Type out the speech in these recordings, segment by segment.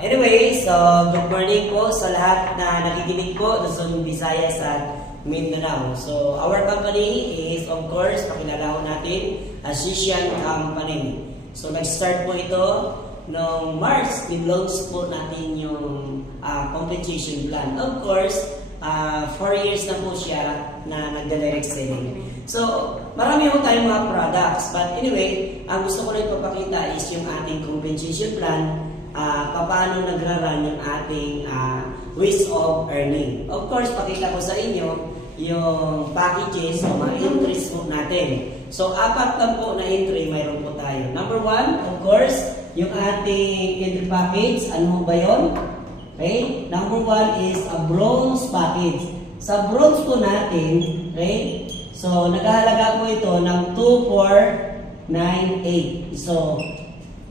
Anyway, so good morning po sa lahat na nakikinig po sa Visayas at Mindanao. So our company is of course, pakilala ko natin as Shishan Company. So nag-start po ito noong March, ni-launch po natin yung compensation plan. Of course, 4 years na po siya na nagda-direct selling. So, marami po tayong mga products. But anyway, ang gusto ko lang ipapakita is yung ating compensation plan, paano nagra-run yung ating ways of earning. Of course, pakita ko sa inyo yung packages o mga entries po natin. So, 4 lang po na entry mayroon po tayo. Number 1, of course, yung ating entry package. Ano ba yun? Okay? Number 1 is a bronze package. Sa bronze po natin, okay? So, naghahalaga po ito ng 2,498. So,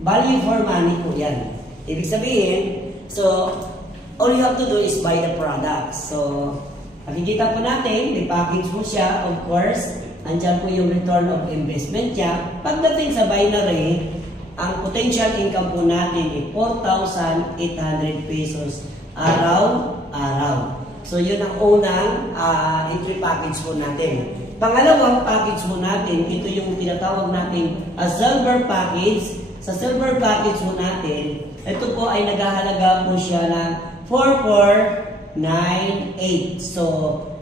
value for money po yan. Ibig sabihin, so, all you have to do is buy the product. So, makikita po natin, may package po siya, of course. Andyan po yung return of investment niya. Pagdating sa binary, ang potential income po natin ay 4,800 pesos araw-araw. So, yun ang unang entry package po natin. Pangalawang package po natin, ito yung tinatawag natin silver package. Sa silver package po natin, ito po ay naghahalaga po siya ng 4,498. So,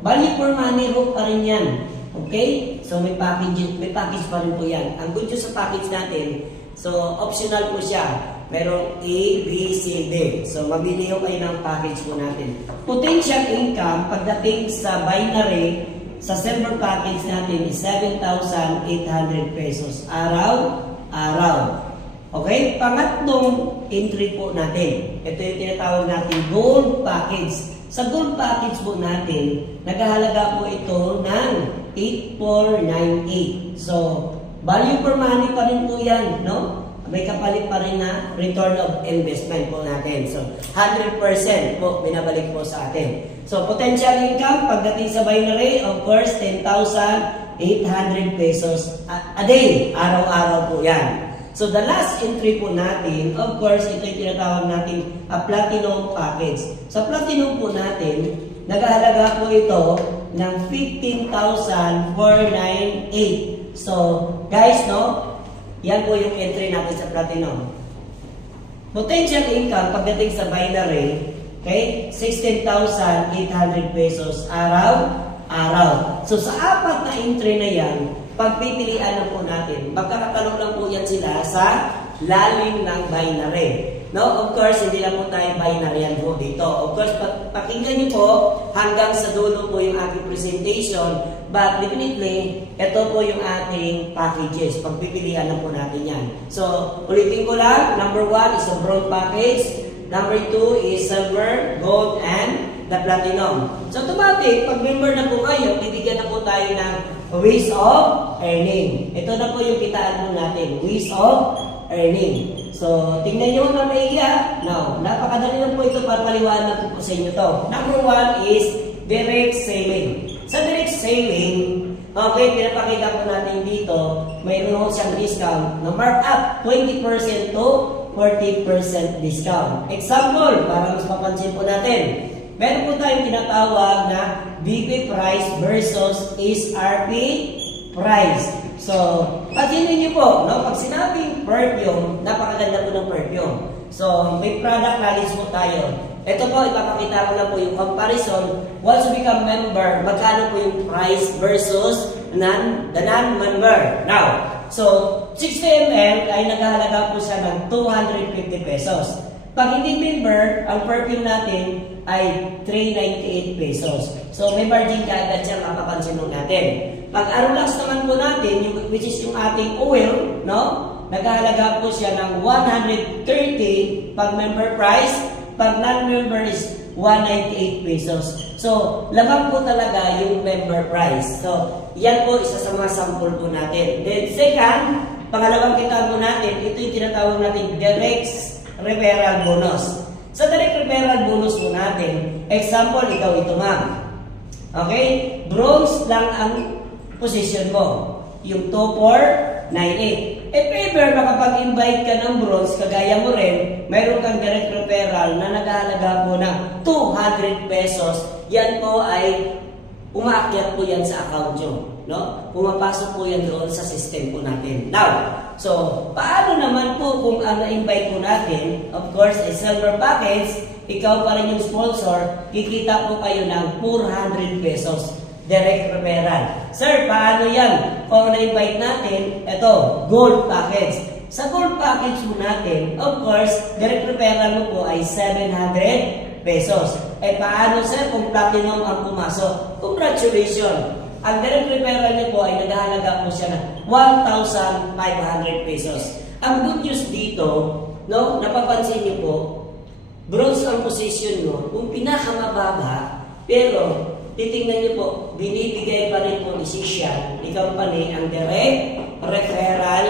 value for money po pa rin yan. Okay? So, may package pa rin po yan. Ang good news sa package natin, so, optional po siya. Merong A, B, C, D. So, mabili ko kayo ng package po natin. Potential income, pagdating sa binary, sa silver package natin is 7,800 pesos araw-araw. Okay? Pangatlong entry po natin. Ito yung tinatawag natin gold package. Sa gold package po natin, naghahalaga po ito ng 8,498. So, value for money pa rin po yan, no? May kapalit pa rin na return of investment po natin. So, 100% po binabalik po sa atin. So, potential income, pagdating sa binary, of course, 10,800 pesos a day. Araw-araw po yan. So, the last entry po natin, of course, ito yung tinatawag natin a platinum package. Sa platinum po natin, naghahalaga po ito ng 15,498. So, guys, no? Yan po yung entry natin sa platinum. Potential income pagdating sa binary, okay? 16,800 pesos araw-araw. So sa 4 na entry na yan, pagpipilian na po natin, magkakatanong lang po yan sila sa lalim ng binary. No, of course, hindi lang po tayo binaryan po dito. Of course, pakinggan niyo po hanggang sa dulo po yung ating presentation. But definitely, ito po yung ating packages. Pagpipilian lang po natin yan. So, ulitin ko lang. Number 1 is a bronze package. Number 2 is silver, gold, and the platinum. So, automatic, pag member na po kayo, bibigyan na po tayo ng ways of earning. Ito na po yung kitaan po natin. Ways of earning. So, tingnan nyo na may iya. Now, napakadali lang po ito para paliwanag po sa inyo to. Number 1 is direct selling. Sa direct selling, okay, pinapakita po natin dito, mayroon siyang discount na markup 20% to 40% discount. Example, para mas mapansin po natin, meron po tayong tinatawag na BP price versus SRP price. So, pansinin niyo po, no? Pag sinabing perfume, napakaganda po ng perfume. So, may product knowledge po tayo. Ito po, ipapakita ko lang po yung comparison. Once you become member, magkano po yung price versus the non-member. Now, so, 60 ml ay naghahalaga po siya ng 250 pesos. Pag hindi member, ang perfume natin ay 398 pesos. So, may margin ka agad siya, mapapansin natin. Pag Arulax naman po natin, which is yung ating oil, no? Naghahalaga po siya ng 130 pag member price, pag non-member is 198 pesos. So, lamang po talaga yung member price. So, yan po isa sa mga sample po natin. Then, second, pangalawang kita po natin, ito yung tinatawag natin direct referral bonus. Sa direct referral bonus po natin, example, ikaw ito ma'am. Okay? Bronze lang ang position mo. Yung 2,498. If ever makapag-invite ka ng bronze, kagaya mo rin, mayroon kang direct referral referral na naghahalaga po ng 200 pesos, yan po ay umaakyat po yan sa account nyo. No? Pumapasok po yan doon sa system po natin. Now, so, paano naman po kung ang na-invite po natin, of course, ay silver package, ikaw pa rin yung sponsor, kikita po kayo ng 400 pesos. Direct referral. Sir, paano yan? Kung na-invite natin, ito, gold package. Sa gold package mo natin, of course, direct referral mo po ay 700 pesos. Eh paano sir kung platinum ang pumasok? Congratulations! Ang direct referral niyo po ay naghahalaga po siya ng 1,500 pesos. Ang good news dito, no, napapansin niyo po, bronze ang position mo, kung pinakamababa, pero titingnan niyo po, binibigay pa rin po ni Sisyan, ni company, ang direct referral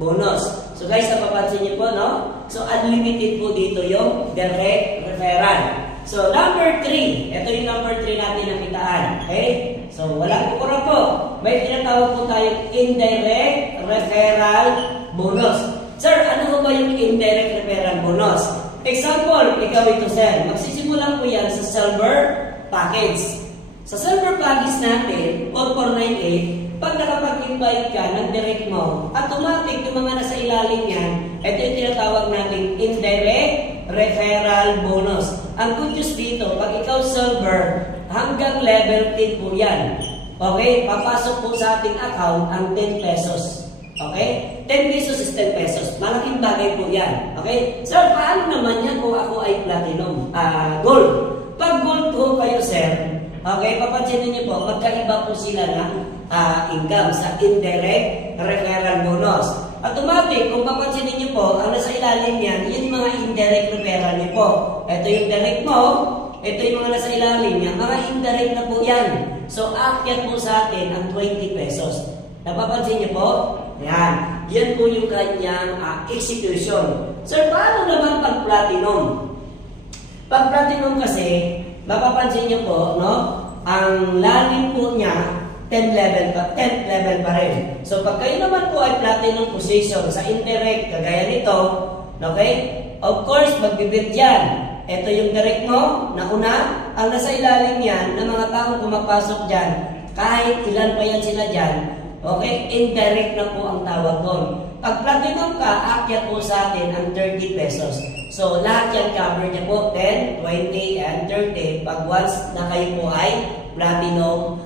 bonus. So guys, napapansin niyo po, no? So unlimited po dito yung direct referral. So number 3, ito yung number 3 natin nakitaan. Okay? So walang kukurang po. May tinatawag po tayong indirect referral bonus. Sir, ano po ba yung indirect referral bonus? Example, ikaw ito sir, magsisimulan po yan sa silver package. Sa silver package natin, 4498, pag nakapag-invite ka ng direct mo, automatic yung mga nasa ilalim yan, ito yung tinatawag natin indirect referral bonus. Ang good news dito, pag ikaw silver, hanggang level 10 po yan. Okay? Papasok po sa ating account ang 10 pesos. Okay? 10 pesos is 10 pesos. Malaking bagay po yan. Okay? Sir, paano naman yan kung ako ay platinum? Gold. Pag gold po kayo, sir, okay, papansinin niyo po, magkaiba po sila ng income sa indirect referral bonus. Automatic, kung papansinin niyo po, ang nasa ilalim yan, yun mga indirect referral niyo po. Ito yung direct mo, ito yung mga nasa ilalim niya, mga indirect na po yan. So, akyat po sa atin ang 20 pesos. Napapansin niyo po? Yan. Yan po yung kanyang execution. Sir, paano naman pag platinum? Pag platinum kasi, mapapansin niyo po, no? Ang lalim po niya, 10 level pa rin. So, pag kayo naman po ay platinum position sa indirect, kagaya nito, okay? Of course, magbibid yan. Ito yung direct mo, nauna, ang nasa ilalim yan, ng mga taong pumapasok dyan, kahit ilan pa yan sila dyan, okay? Indirect na po ang tawag doon. Pag platinum ka, akyat po sa atin ang 30 pesos. So, lahat yan cover niya po, 10, 20, and 30, pag once na kayo po ay platinum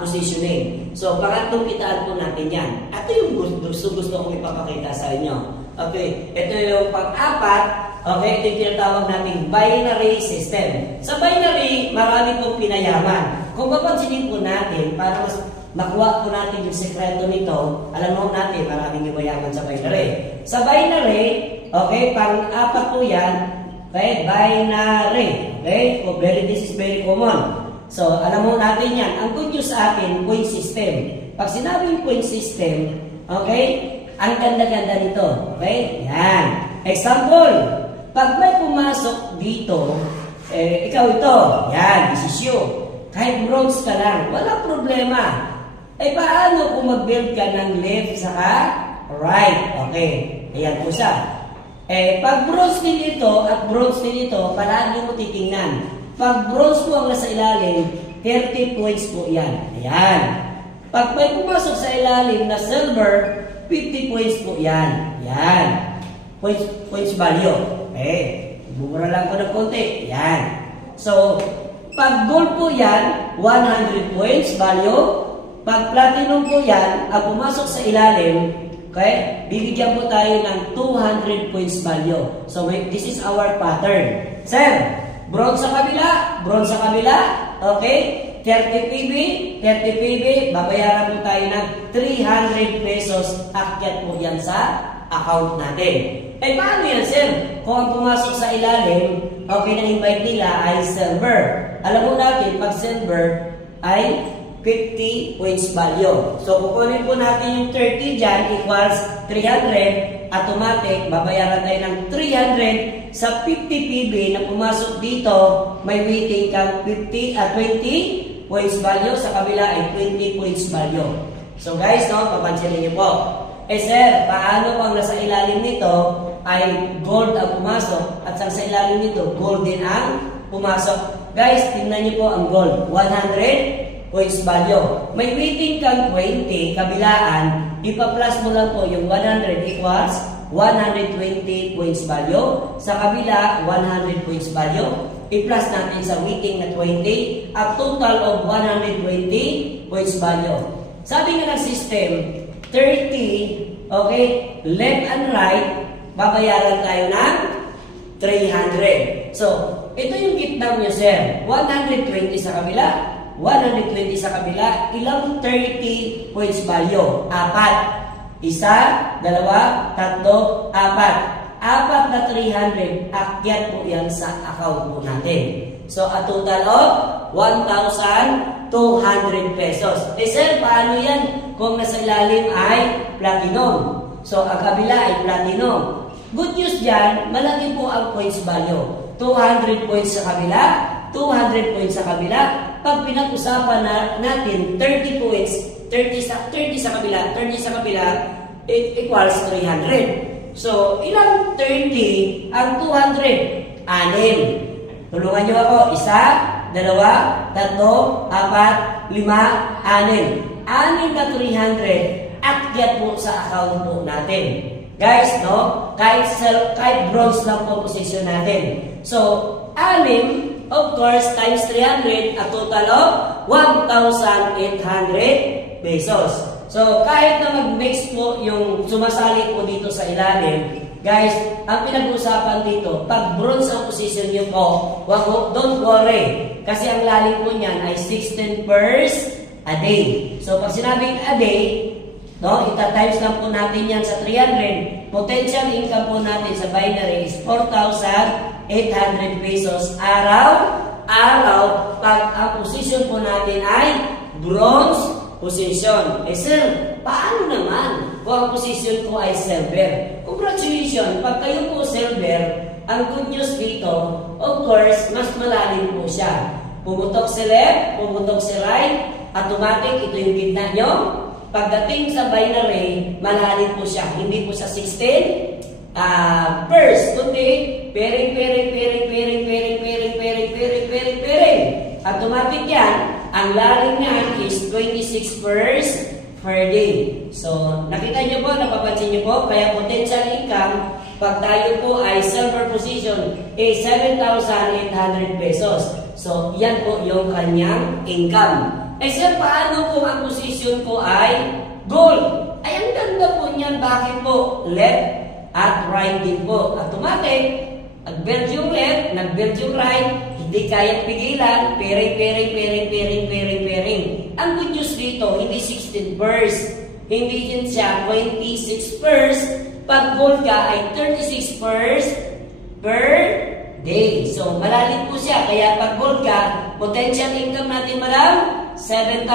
positioning. So, pangatlong kitaan po natin yan. Ito yung gusto kong ipapakita sa inyo. Okay, ito yung pang-apat, okay, ito yung tinatawag nating binary system. Sa binary, marami pong pinayaman. Kung papansinin po natin, para mas makuha po natin yung sekreto nito, alam mo natin, maraming ibayaman sa binary. Sa binary, okay, pang-apat po yan, okay, binary. Okay, so this is very common. So, alam mo natin yan. Ang good news sa atin, point system. Pag sinabing point system, okay, ang ganda-ganda nito. Okay, yan. Example, pag may pumasok dito, ikaw ito, yan, desisyo. Kahit bronze ka lang, wala problema. Paano kung mag-build ka ng left saka right? Okay, ayan po siya. Pag bronze din ito at bronze din ito, palagi mo titingnan. Pag bronze po ang nasa ilalim, 30 points po yan. Ayan. Pag may pumasok sa ilalim na silver, 50 points po yan. Ayan. Points value. Bumura lang ko ng konti. Ayan. So, pag gold po yan, 100 points value. Pag platinum po yan, ang pumasok sa ilalim, okay, bibigyan po tayo ng 200 points value. So, this is our pattern. Sir, bronze sa kabila, okay, 30 PB, babayaran po tayo ng 300 pesos, akyat po yan sa account natin. Paano yan, sir? Kung ang pumasok sa ilalim, okay, na-invite nila ay silver. Alam mo natin, pag silver ay 50 points value. So, kukunin po natin yung 30 dyan equals 300. Automatic, babayaran tayo ng 300 sa 50 PB na pumasok dito, may weighting kang 20 points value, sa kabila ay 20 points value. So guys, no, papansinin niyo po. Sir, paano kung nasa ilalim nito, ay gold ang pumasok at sa ilalim nito, gold din ang pumasok. Guys, tingnan niyo po ang gold. 100 points value. May weighting kang 20, kabilaan, ipa-plus mo lang po yung 100 equals 120 points value. Sa kabila, 100 points value. I-plus natin sa weighting na 20, a total of 120 points value. Sabi nga ng system, 30, okay, left and right, babayaran tayo ng 300. So, ito yung gitna nyo, sir. 120 sa kabila, 120 sa kabila, ilang 30 points value? 4. Isa, dalawa, tatlo, 4. 4 na 300, akyat po yan sa account po natin. So, a total of 1,200 pesos. Eh sir, paano yan kung nasa ilalim ay platinum? So, ang kabila ay platinum. Good news dyan, malaki po ang points value. 200 points sa kabila, 200 points sa kabila. Pag pinag-usapan natin 30 points, 30 sa kabila, 30 sa kabila, it equals 300. So, ilang 30 ang 200? 6. Tulungan nyo ako. Isa, dalawa, tatlo, 4, 5, 6. 6 na 300 akyat po sa account po natin. Guys, no? Kahit bronze lang po position natin. So, 6, of course, times 300, a total of 1,800 pesos. So, kahit na mag-mix po yung sumasali po dito sa ilalim, guys, ang pinag-uusapan dito, pag bronze ang position nyo po, don't worry. Kasi ang lalim po niyan ay 16 pairs a day. So, pag sinabing a day, no, ita-times lang po natin yan sa 300. Potential income po natin sa binary is 4,800 pesos araw-araw pag ang position po natin ay bronze position. Eh sir, paano naman kung ang position ko ay silver? Congratulations! Pag kayo po silver, ang good news dito, of course, mas malalim po siya. Pumutok si left, pumutok si right, automatic, ito yung gitna nyo. Pagdating sa binary, malalim po siya. Hindi po sa 16 pairs, kundi pairing. Automatic yan. Ang lalim niya is 26 pairs per day. So, nakita nyo po, napapansin nyo po, kaya potential income, pag tayo po ay silver position, is 7,800 pesos. So, yan po yung kanyang income. Eh sir, paano kung ang position ko ay gold? Ay, ang ganda po niyan. Bakit po? Left at right din po. Automatic, nag-build yung left, nag-build yung right, hindi kayang pigilan, pairing. Ang good news dito, hindi 16 pairs, hindi din siya 26 pairs. Pag gold ka ay 36 pairs per day. So, malalim po siya. Kaya pag gold ka, potential income natin madam, 7,000,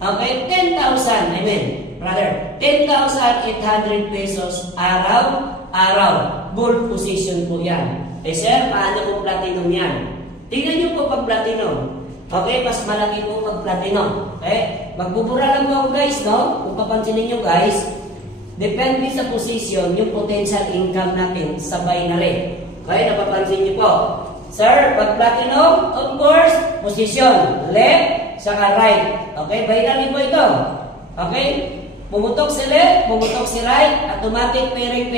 okay, 10,000, brother, 10,800 pesos araw-araw. Gold position po yan. Eh sir, paano po platinum yan? Tingnan nyo po pag platinum. Okay, mas malaki po pag platinum. Okay, magbubura lang po ako guys, no? Kung papansinin nyo guys, depende sa position, yung potential income natin sa binary. Okay, napapansin nyo po. Sir, pag platinum, of course, position, left, saka right. Okay, binary po ito. Okay, pumutok si left, pumutok si right, automatic pairing.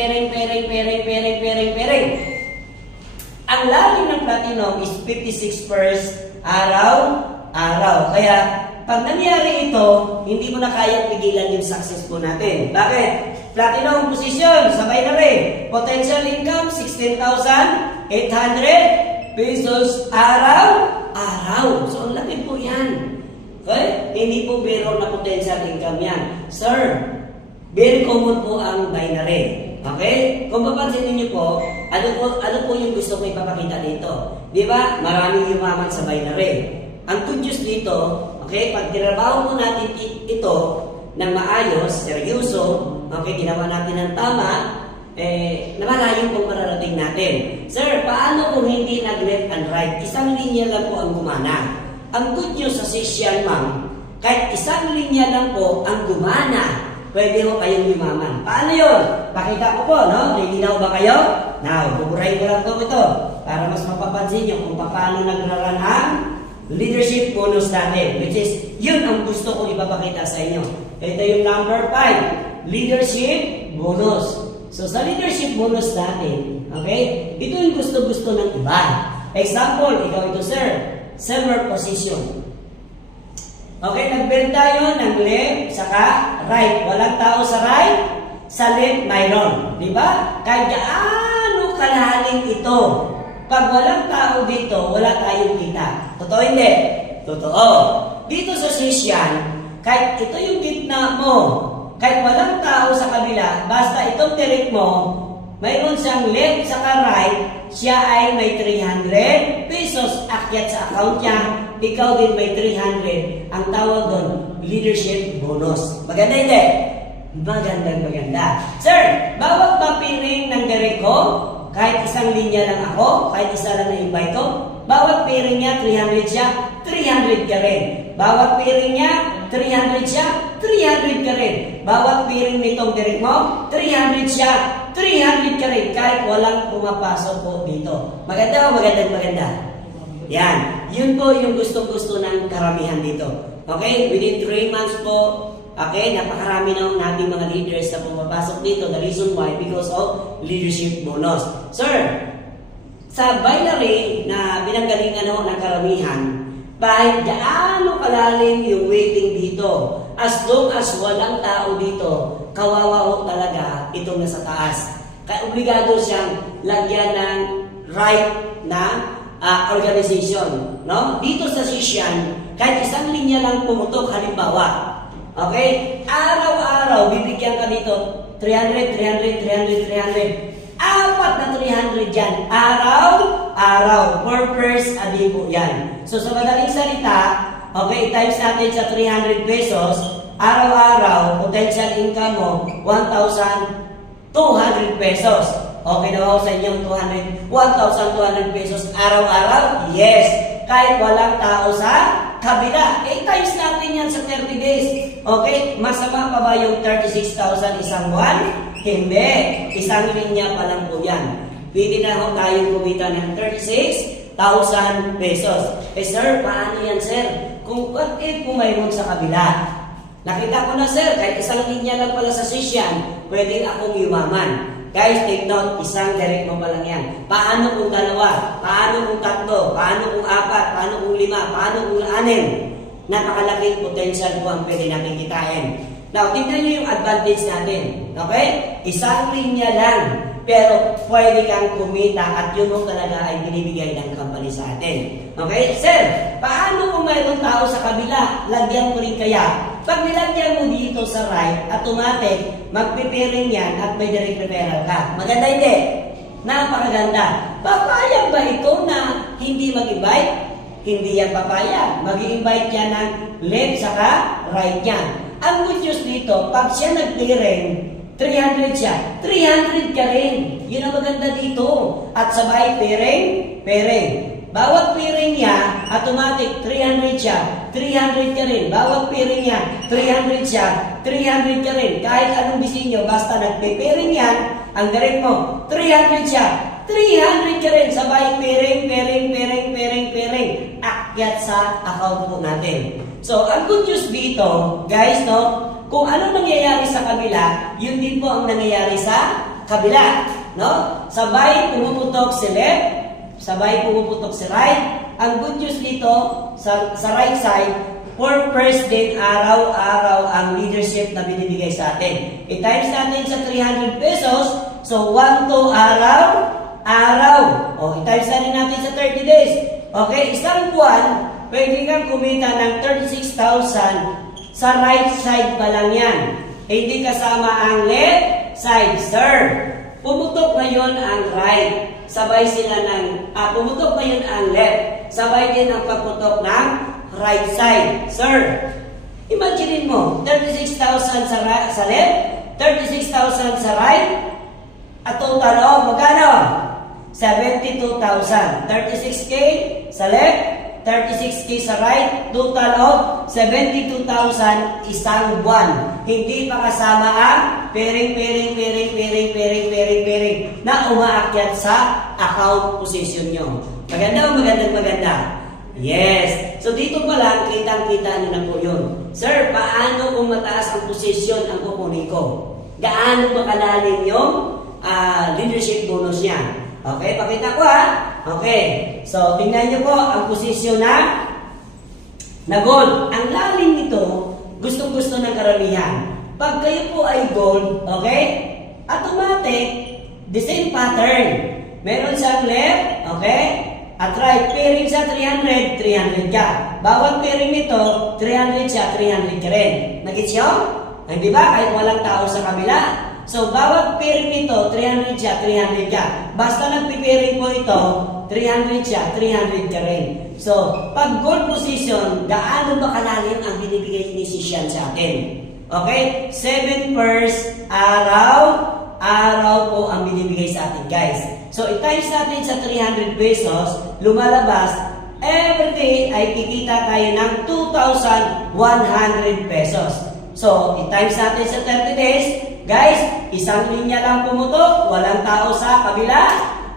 Ang lalim ng platinum is 56 pairs araw-araw. Kaya, pag nangyari ito, hindi mo na kayang pigilan yung success po natin. Bakit? Platinum position sa binary. Potential income, 16,800 pesos araw-araw. So, ang laki po yan. Okay? Hindi po biro na potential income yan. Sir, very common po ang binary. Okay? Kung papansin niyo po, ano po yung gusto ko ipapakita dito? Di ba? Maraming yumaman sa binary. Ang good news dito, okay, pag tinabaho po natin ito ng maayos, seryoso, okay, ginawa natin ng tama, namalayo pong mararating natin. Sir, paano kung hindi nag-left and right? Isang linya lang po ang gumana. Ang good news sa social ma'am, kahit isang linya lang po ang gumana, pwede ho kayong yumaman. Paano yun? Pakita ko po, no? Nilinaw ba kayo? Now, buburahin ko lang ito para mas mapapansin nyo kung paano nagraran ang leadership bonus natin, which is, yun ang gusto ko ipapakita sa inyo. Ito yung number 5, leadership bonus. So, sa leadership bonus natin, okay, ito yung gusto-gusto ng iba. Example, ikaw ito, sir, silver position. Okay, nag-build tayo ng left, saka right. Walang tao sa right, sa left, mayroon. Di ba? Kahit gaano kalalim ito. Pag walang tao dito, wala tayong kita. Totoo hindi? Totoo. Dito sa session, kahit ito yung gitna mo, kahit walang tao sa kabila, basta itong direct mo, mayroon siyang left saka right, siya ay may 300 pesos akyat sa account niya, ikaw din may 300. Ang tawag doon, leadership bonus. Maganda hindi? Maganda. Sir, bawat papiring ng direct ko, kahit isang linya lang ako, kahit isa lang na-invite ko, bawat piring niya, 300 siya, 300 ka rin. Bawat piring niya, 300 siya, 300 ka rin. Bawat piring nitong direct mo, 300 siya, 300 ka rin. Kahit walang pumapasok po dito. Maganda o maganda? Yan. Yun po yung gustong-gusto ng karamihan dito. Okay? Within 3 months po, okay, napakarami na nating mga leaders na pumapasok dito. The reason why? Because of leadership bonus. Sir, sa binary na binanggalingan ng karamihan, kahit gaano kalalim yung waiting dito, as long as walang tao dito, kawawa ho talaga itong nasa taas. Kaya obligado siyang lagyan ng right na organization. No? Dito sa session, kahit isang linya lang pumutok, halimbawa, okay? Araw-araw, bibigyan ka dito 300, 4 na 300 dyan. Araw-araw. Per purse, adibo yan. So, sa madaling salita, okay, times natin sa 300 pesos, araw-araw, potential income mo, 1,200 pesos. Okay na ba sa inyong 1,200 pesos araw-araw? Yes. Kahit walang tao sa kabila. Times natin yan sa 30 days. Okay? Masama pa ba yung 36,000 isang buwan? Hindi. Isang linya pa lang po yan. Pwede na ho tayong kumita ng 36,000 pesos. Sir, paano yan, sir? Kung mayroon sa kabila. Nakita ko na, sir, kahit isang linya lang pala sa session, pwede akong yumaman. Guys, take note, isang direct mo pa lang yan. Paano kung 2? Paano kung 3? Paano kung 4? Paano kung 5? Paano kung 6? Napakalaking potential po ang pwede natin kitain. Now, tignan nyo yung advantage natin. Okay? Isang linya lang. Pero pwede kang kumita at yun mo talaga ay binibigay ng company sa atin. Okay? Sir, paano kung mayroong tao sa kabila? Lagyan mo rin kaya? Pag nilagyan mo dito sa right, automatic, magpipiring yan at may direct referral ka. Maganda hindi? Napakaganda. Papayag ba ito na hindi mag-invite? Hindi yan papayag. Mag-i-invite yan ng left saka right yan. Ang good news dito, pag siya nagpiring, 300 siya, 300 ka rin. Yun ang maganda dito. At sabay, piring. Bawat piring niya, automatic, 300 siya, 300 ka rin. Bawat piring niya, 300 siya, 300 ka rin. Kahit anong disenyo, basta nagpipiring yan, ang direct mo, 300 siya, 300 ka rin. Sabay, piring. Akyat sa account po natin. So, ang good news dito, guys, no, kung ano nangyayari sa kabila, yun din po ang nangyayari sa kabila. No? Sabay, pumuputok si left, sabay pumuputok si right. Ang good news dito, sa right side, for first day, araw-araw ang leadership na binibigay sa atin. I-times natin sa 300 pesos, so 1 to araw. O, i-times natin sa 30 days. Okay, isang buwan, pwede kang kumita ng 36,000 sa right side pa lang yan. Hindi kasama ang left side, sir. Pumutok ngayon ang right. Sabay sila ng, pumutok ngayon ang left. Sabay din ang pagputok ng right side. Sir, imagine mo, 36,000 sa left, 36,000 sa right, at total, magkano? 72,000. 36K sa left, 36K sa right, total of 72,000 isang buwan. Hindi pa kasama ang pairing na umaakyat sa account position nyo. Maganda o maganda? Yes. So dito pa lang, kitang-kita nyo na po yun. Sir, paano kung mataas ang posisyon ang kukunin ko? Gaano ba kalalim yung leadership bonus niya? Okay, pakita ko ha. Okay, so tingnan nyo po ang posisyon na gold. Ang lalim nito, gustong-gusto ng karamihan. Pag kayo po ay gold, okay, automatic, the same pattern. Meron siyang left, okay, at right. Pairing siya 300, 300 ka. Bawat pairing nito, 300 siya, 300 ka rin. Nagets nyo? Hindi ba? Kahit walang tao sa kabila. So, bawat pairing nito, 300 siya, 300 ka. Basta nagpipairing po ito, 300 siya, 300 ka rin. So, pag gold position, gaano ba kalalim ang binibigay ni Sisyan sa atin? Okay? 7 pairs, araw po ang binibigay sa atin, guys. So, i-times natin sa 300 pesos, lumalabas, every day ay kikita tayo ng 2,100 pesos. So, i-times natin sa 30 days, guys, isang linya lang pumutok, walang tao sa kabila.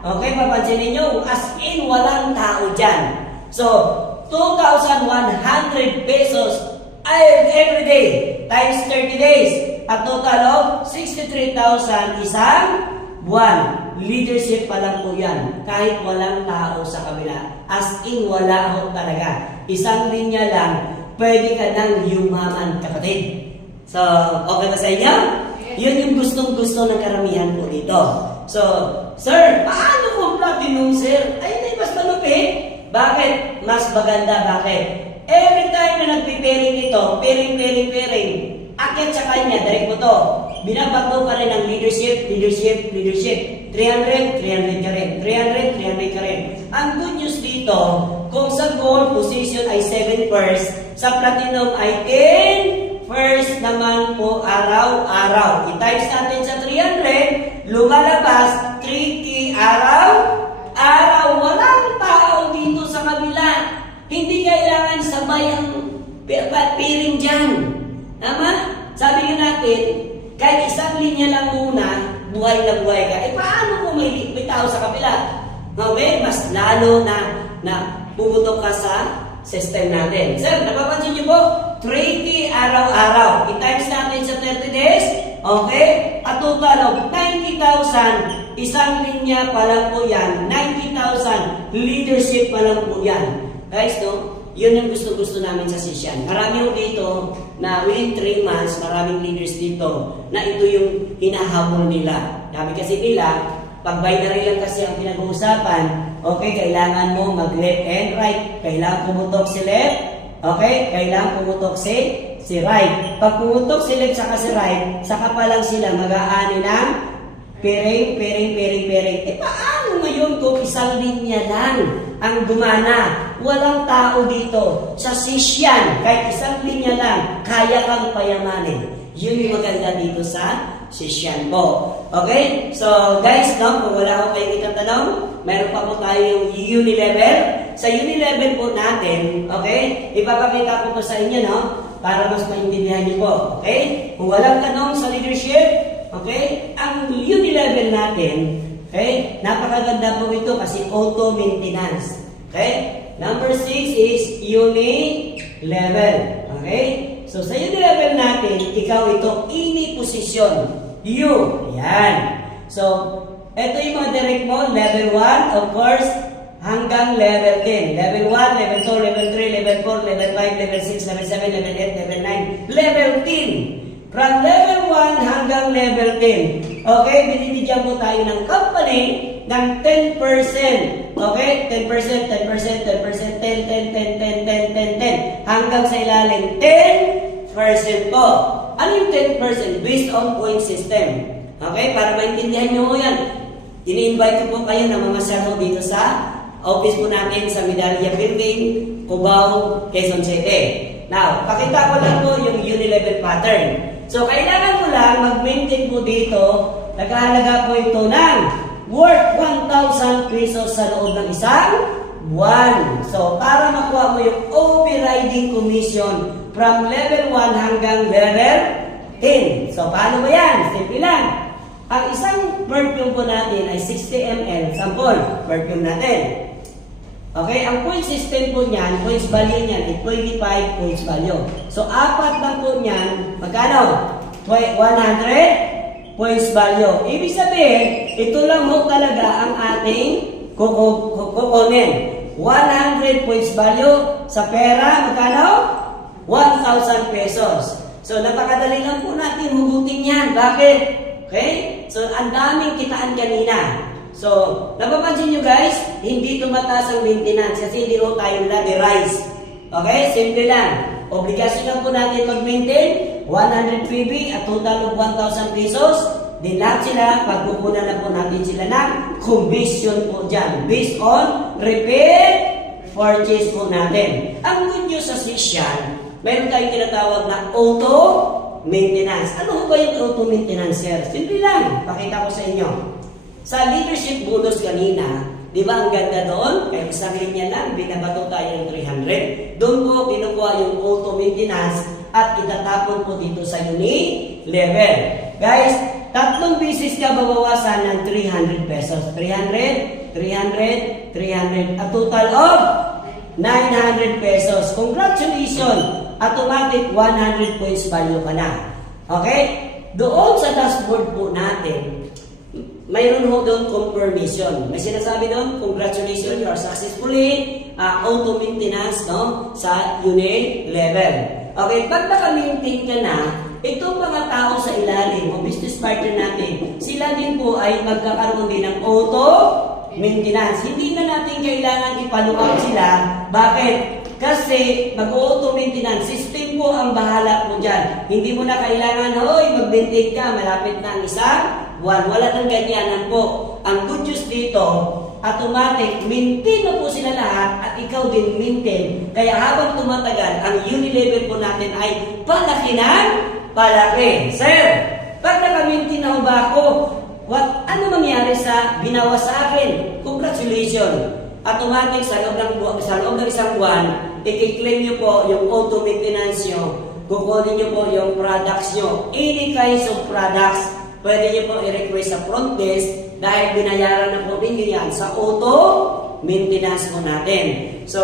Okay, papansinin nyo, as in, walang tao dyan. So, 2,100 pesos every day, times 30 days, at total of 63,000 isang buwan. Leadership pa lang po yan, kahit walang tao sa kabila. As in, wala ho talaga. Isang linya lang, pwede ka nang yumaman, kapatid. So, okay ba sa inyo? Yun yung gustong-gusto ng karamihan po dito. So, sir, paano kung platinum, sir? Ay, hindi, mas malupit. Bakit? Mas maganda, bakit? Every time na nagpipiring ito, piring, akyat sa kanya, direct mo to. Binabato ka rin ng leadership. 300 ka rin. 300 ka rin. Ang good news dito, kung sa gold position ay 7 pairs, sa platinum ay 10 pairs naman po araw-araw. I-times natin sa 300, lumalabas 3K araw-araw. Walang tao dito sa kabila. Hindi kailangan sabay ang piring dyan. Tama? Sabi nga natin, kahit isang linya lang muna, buhay na buhay ka. Paano kung may tao sa kabila? Okay, mas lalo na puputok ka sa system natin. Sir, napapansin niyo po, 3K araw-araw. I-times natin sa 30 days, okay? At total of 90,000, isang linya pa lang po yan. 90,000, leadership pa lang po yan. Guys, no? Yun yung gusto-gusto namin sa Sisyan. Marami yung dito na within 3 months, maraming leaders dito na ito yung hinahabol nila. Sabi kasi nila, pag binary lang kasi ang pinag-uusapan, okay, kailangan mo mag-left and right. Kailangan pumutok si left, okay, kailangan pumutok si right. Pag pumutok si left saka si right, saka pa lang sila mag-aani ng pairing. Paano ngayon kung isang linya lang ang gumana? Walang tao dito. Sa Sisyan, kahit isang linya lang, kaya kang payamanin. Yun yung maganda dito sa Sisyan po. Okay? So, guys, no, kung wala ko kayong itatanong, meron pa po tayo yung uni-level. Sa uni-level po natin, okay, ipapakita ko po sa inyo, no, para mas maintindihan niyo po. Okay? Kung walang tanong sa leadership, okay, ang uni-level natin, okay, napakaganda po ito kasi auto-maintenance. Okay? Number 6 is uni-level. Okay? So, sa uni-level natin, ikaw ito, ini posisyon. You. Yan. So, ito yung mga direct mo. Level 1, of course, hanggang level 10. Level 1, level 2, level 3, level 4, level 5, level 6, level 7, level 8, level 9, level 10. From level 1 hanggang level 10. Okay? Binibigyan mo tayo ng company ng 10%. Okay? 10%, 10%, 10%, 10%, hanggang sa ilalim, 10% po. Ano yung 10%? Based on point system. Okay? Para maintindihan nyo yan. Ini-invite ko po kayo ng mga salo dito sa office po natin sa Medallia Building, Cubao, Quezon City. Now, pakita ko lang po yung uni-level pattern. So, kailangan mo lang mag-maintain po dito. Nagkahalaga po ito ng worth 1,000 pesos sa loob ng isang 1. So, para makuha mo yung overriding commission from level 1 hanggang level 10. So, paano ba yan? Simple lang. Ang isang perfume po natin ay 60 ml. Sample, perfume natin. Okay, ang point system po niyan, points value niyan ay 25 points value. So, apat lang po niyan, magkano? 100 points value. Ibig sabihin, ito lang ho talaga ang ating kukunin. 100 points value sa pera, magkano? 1,000 pesos. So, napakadali lang po natin hugutin yan. Bakit? Okay? So, ang daming kitaan kanina. So, napapansin nyo guys, hindi tumataas ang maintenance kasi hindi ho tayo rise. Okay? Simple lang. Obligasyon lang po natin mag-maintain 100 PB at total of 1,000 pesos. Din lahat sila, pagkukunan na po natin sila ng commission po dyan. Based on repeat purchase po natin. Ang good news sa Sisyan, mayroon tayong tinatawag na auto maintenance. Ano ba yung auto maintenance, sir? Simple lang. Pakita ko sa inyo. Sa leadership bonus kanina, di ba ang ganda doon? Kaya isang linya lang, binabato tayo ng 300. Doon po kinukuha yung auto maintenance at itatapon po dito sa unit level. Guys, 3 beses ka babawasan ng 300 pesos. 300, 300, 300. A total of 900 pesos. Congratulations! Automatic 100 points value ka na. Okay? Doon sa dashboard po natin, mayroon ho doon confirmation. May sinasabi doon, congratulations, you are successfully auto maintenance no, sa unit level. Okay, pag naka-maintain ka na, itong mga tao sa ilalim o business partner natin, sila din po ay magkakaroon din ng auto maintenance. Hindi na natin kailangan ipaluwag sila. Bakit? Kasi mag-auto maintenance system po ang bahala po dyan. Hindi mo na kailangan, hoy, mag-maintain ka, malapit na ang isang buwan. Wala nang ganyanan po. Ang good news dito, automatic, maintain na po sila lahat at ikaw din maintain. Kaya habang tumatagal, ang unit level po natin ay palaki ng palaki. Sir, pag naka-maintain na ba ako, ano mangyari sa binawas sa akin? Congratulations! Automatic sa loob ng isang buwan, i-claim nyo po yung auto maintenance nyo, kukunin nyo po yung products nyo. Any kinds of products, pwede nyo po i-request sa front desk dahil binayaran na po ninyo yan sa auto maintenance po natin. So,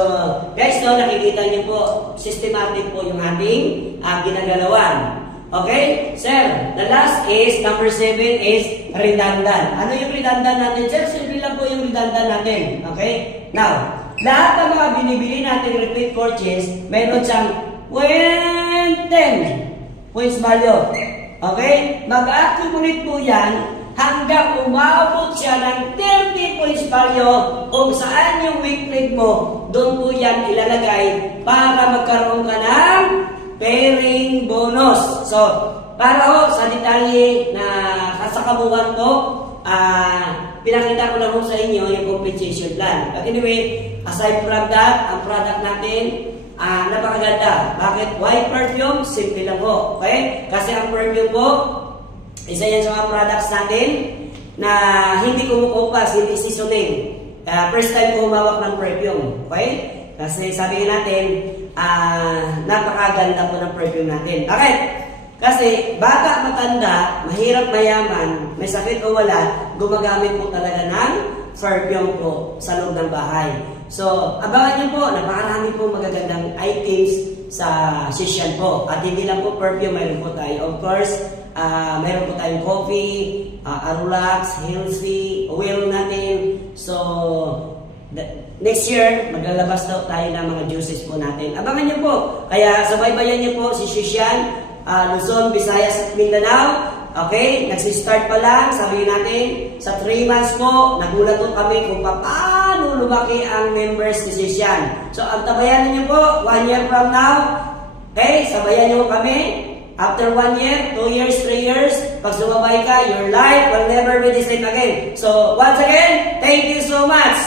guys, no, nakikita nyo po, systematic po yung ating ginagalawan. Okay? Sir, the last is, number 7 is redundant. Ano yung redundant natin? Sir, simple lang po yung redundant natin. Okay? Now, lahat ng mga binibili natin repeat purchase, mayroon siyang 10 points value. Okay? Mag-accumulate po yan hanggang umabot siya ng 30 points value kung saan yung weak link mo, doon po yan ilalagay para magkaroon ka ng pairing bonus. So, para ho sa detalye na kasakabuhan po, pinakita ko lang ho sa inyo yung compensation plan. But anyway, aside from that, ang product natin, napakaganda. Bakit? Why perfume? Simple lang ho. Okay? Kasi ang perfume po, isa yan sa mga products natin na hindi kumukupas, hindi seasoning. First time ko humawak ng perfume. Okay? Kasi sabi natin, napakaganda po ng perfume natin. Bakit? Kasi bata, matanda, mahirap, mayaman, may sakit o wala, gumagamit po talaga ng perfume po sa loob ng bahay. So, abangan niyo po, napakarami po magagandang items sa Sisyan po. At hindi lang po perfume, mayroon po tayo. Of course, mayroon po tayong coffee, Arulax, Healthy, oil natin. So, next year, maglalabas daw tayo ng mga juices po natin. Abangan niyo po. Kaya sabaybayan niyo po si Sisyan, Luzon, Visayas at Mindanao. Okay, nagsistart pa lang, sabihin natin, sa 3 months po, nagulat po kami kung paano lumaki ang members ni Sisyan. So, ang tabayan niyo po, 1 year from now, okay, sabayan niyo kami. After 1 year, 2 years, 3 years, pag sumabay ka, your life will never be the same again. So, once again, thank you so much.